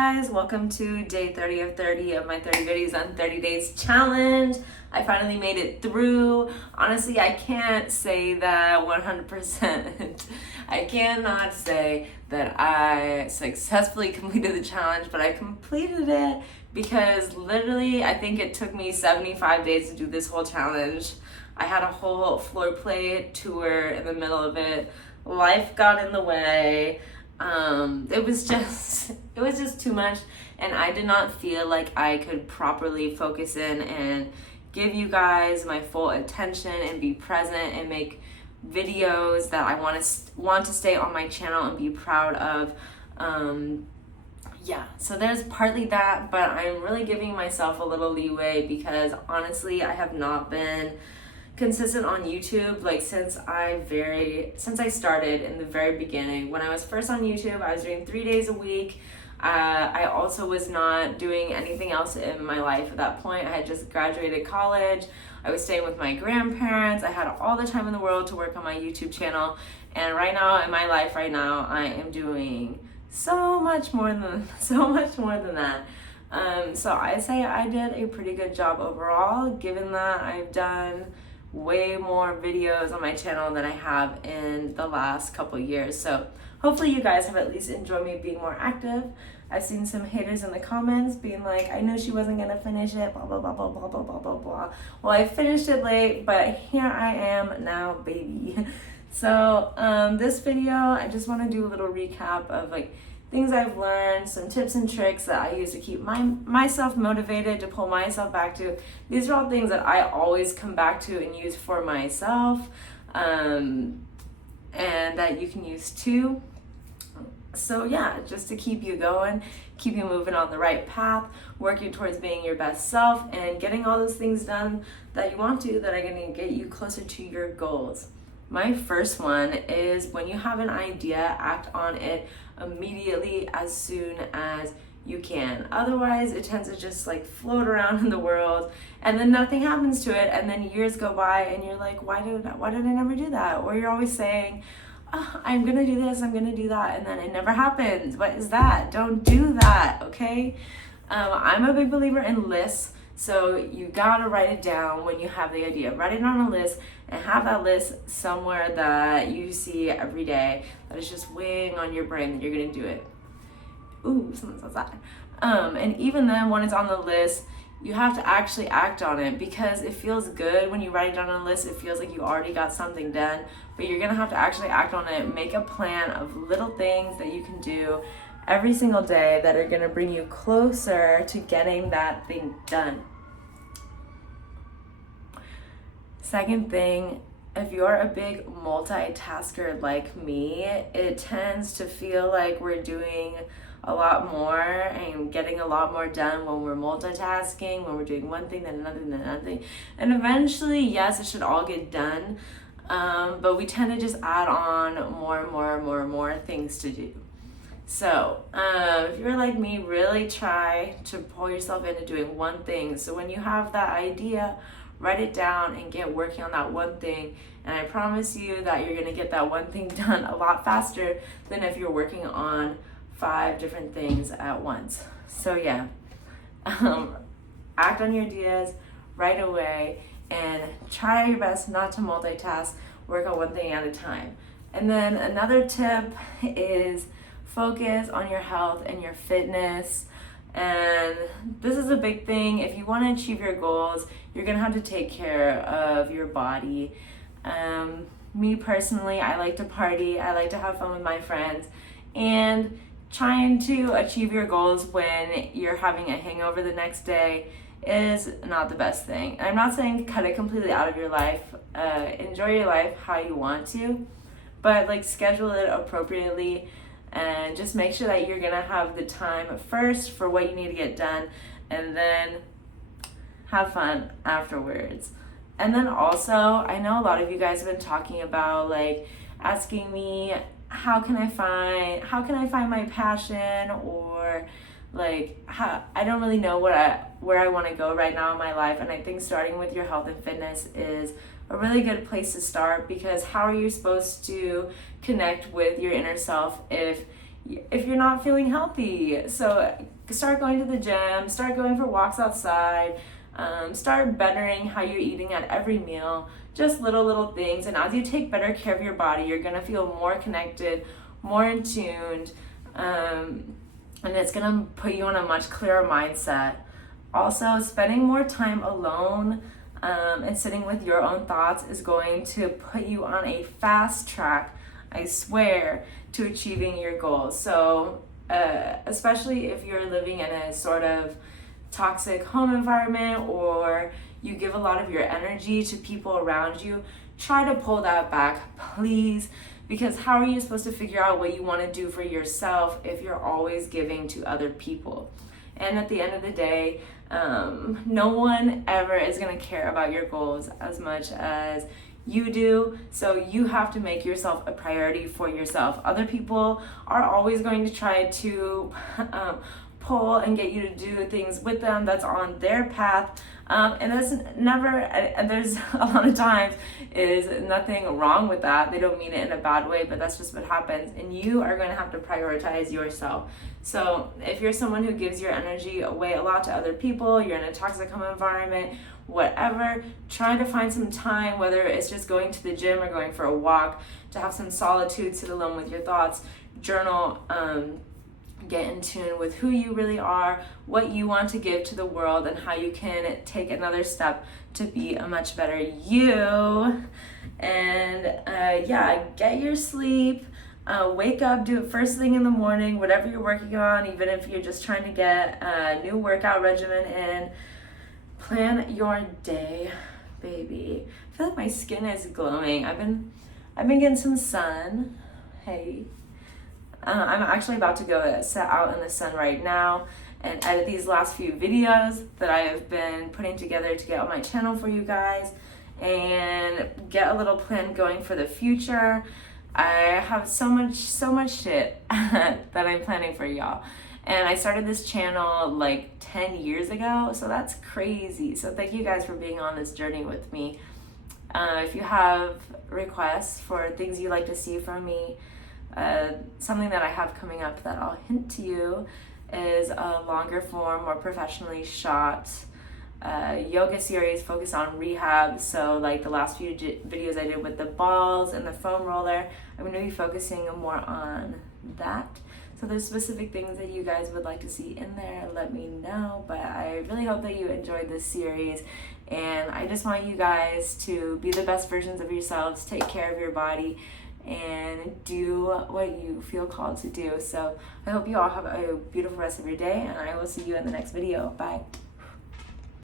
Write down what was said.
guys, welcome to day 30 of 30 of my 30 videos on 30 days challenge. I finally made it through. Honestly, I can't say that 100%. I cannot say that I successfully completed the challenge, but I completed it because literally I think it took me 75 days to do this whole challenge. I had a whole floor play tour in the middle of it. Life got in the way. It was just too much, and I did not feel like I could properly focus in and give you guys my full attention and be present and make videos that I want to stay on my channel and be proud of. So there's partly that, but I'm really giving myself a little leeway because honestly I have not been consistent on YouTube since I started in the very beginning. When I was first on YouTube, I was doing 3 days a week. I also was not doing anything else in my life at that point. I had just graduated college. I was staying with my grandparents. I had all the time in the world to work on my YouTube channel. And right now in my life I am doing so much more than that. So I say I did a pretty good job overall, given that I've done way more videos on my channel than I have in the last couple years. So hopefully you guys have at least enjoyed me being more active. I've seen some haters in the comments being like, I knew she wasn't gonna finish it, blah blah blah blah blah blah blah blah blah. Well, I finished it late, but here I am now, baby. So this video, I just want to do a little recap of things I've learned, some tips and tricks that I use to keep myself motivated, to pull myself back to. These are all things that I always come back to and use for myself, and that you can use too. So yeah, just to keep you going, keep you moving on the right path, working towards being your best self and getting all those things done that you want to, that are going to get you closer to your goals. My first one is, when you have an idea, act on it immediately as soon as you can. Otherwise, it tends to just float around in the world and then nothing happens to it, and then years go by and you're like, why did I never do that? Or you're always saying, oh, I'm gonna do this, I'm gonna do that, and then it never happens. What is that? Don't do that, okay? I'm a big believer in lists. So you gotta write it down when you have the idea. Write it on a list and have that list somewhere that you see every day, that is just weighing on your brain that you're gonna do it. Ooh, someone's outside. And even then, when it's on the list, you have to actually act on it, because it feels good when you write it down on a list. It feels like you already got something done, but you're gonna have to actually act on it. Make a plan of little things that you can do every single day that are gonna bring you closer to getting that thing done. Second thing, if you're a big multitasker like me, it tends to feel like we're doing a lot more and getting a lot more done when we're multitasking, when we're doing one thing, then another, then another thing. And eventually, yes, it should all get done, but we tend to just add on more things to do. So if you're like me, really try to pull yourself into doing one thing. So when you have that idea, write it down and get working on that one thing. And I promise you that you're gonna get that one thing done a lot faster than if you're working on 5 different things at once. So yeah, act on your ideas right away and try your best not to multitask. Work on one thing at a time. And then another tip is focus on your health and your fitness. And this is a big thing. If you want to achieve your goals, you're gonna have to take care of your body. Me personally, I like to party, I like to have fun with my friends, and trying to achieve your goals when you're having a hangover the next day is not the best thing. I'm not saying cut it completely out of your life. Enjoy your life how you want to, but schedule it appropriately. And just make sure that you're gonna have the time first for what you need to get done, and then have fun afterwards. And then also, I know a lot of you guys have been talking about asking me, how can I find my passion, or how I don't really know where I want to go right now in my life. And I think starting with your health and fitness is a really good place to start, because how are you supposed to connect with your inner self if if you're not feeling healthy. So start going to the gym, start going for walks outside, start bettering how you're eating at every meal, just little things. And as you take better care of your body, you're gonna feel more connected, more in tuned, and it's gonna put you on a much clearer mindset. Also, spending more time alone and sitting with your own thoughts is going to put you on a fast track, I swear, to achieving your goals. So especially if you're living in a sort of toxic home environment, or you give a lot of your energy to people around you, try to pull that back, please, because how are you supposed to figure out what you want to do for yourself if you're always giving to other people? And at the end of the day, no one ever is going to care about your goals as much as you do. So you have to make yourself a priority for yourself. Other people are always going to try to pull and get you to do things with them that's on their path. And that's never, and there's a lot of times is nothing wrong with that. They don't mean it in a bad way, but that's just what happens. And you are going to have to prioritize yourself. So if you're someone who gives your energy away a lot to other people, you're in a toxic home environment, whatever, try to find some time, whether it's just going to the gym or going for a walk, to have some solitude, sit alone with your thoughts, journal, get in tune with who you really are, what you want to give to the world, and how you can take another step to be a much better you. And yeah, get your sleep, wake up, do it first thing in the morning, whatever you're working on, even if you're just trying to get a new workout regimen in. Plan your day, baby. I feel like my skin is glowing. I've been getting some sun. Hey. I'm actually about to go sit out in the sun right now and edit these last few videos that I have been putting together to get on my channel for you guys, and get a little plan going for the future. I have so much shit that I'm planning for y'all. And I started this channel like 10 years ago, so that's crazy. So thank you guys for being on this journey with me. If you have requests for things you'd like to see from me, something that I have coming up that I'll hint to you is a longer form, more professionally shot yoga series focused on rehab. So like the last few videos I did with the balls and the foam roller, I'm going to be focusing more on that. So there's specific things that you guys would like to see in there, let me know. But I really hope that you enjoyed this series, and I just want you guys to be the best versions of yourselves, take care of your body, and do what you feel called to do. So I hope you all have a beautiful rest of your day, and I will see you in the next video. Bye.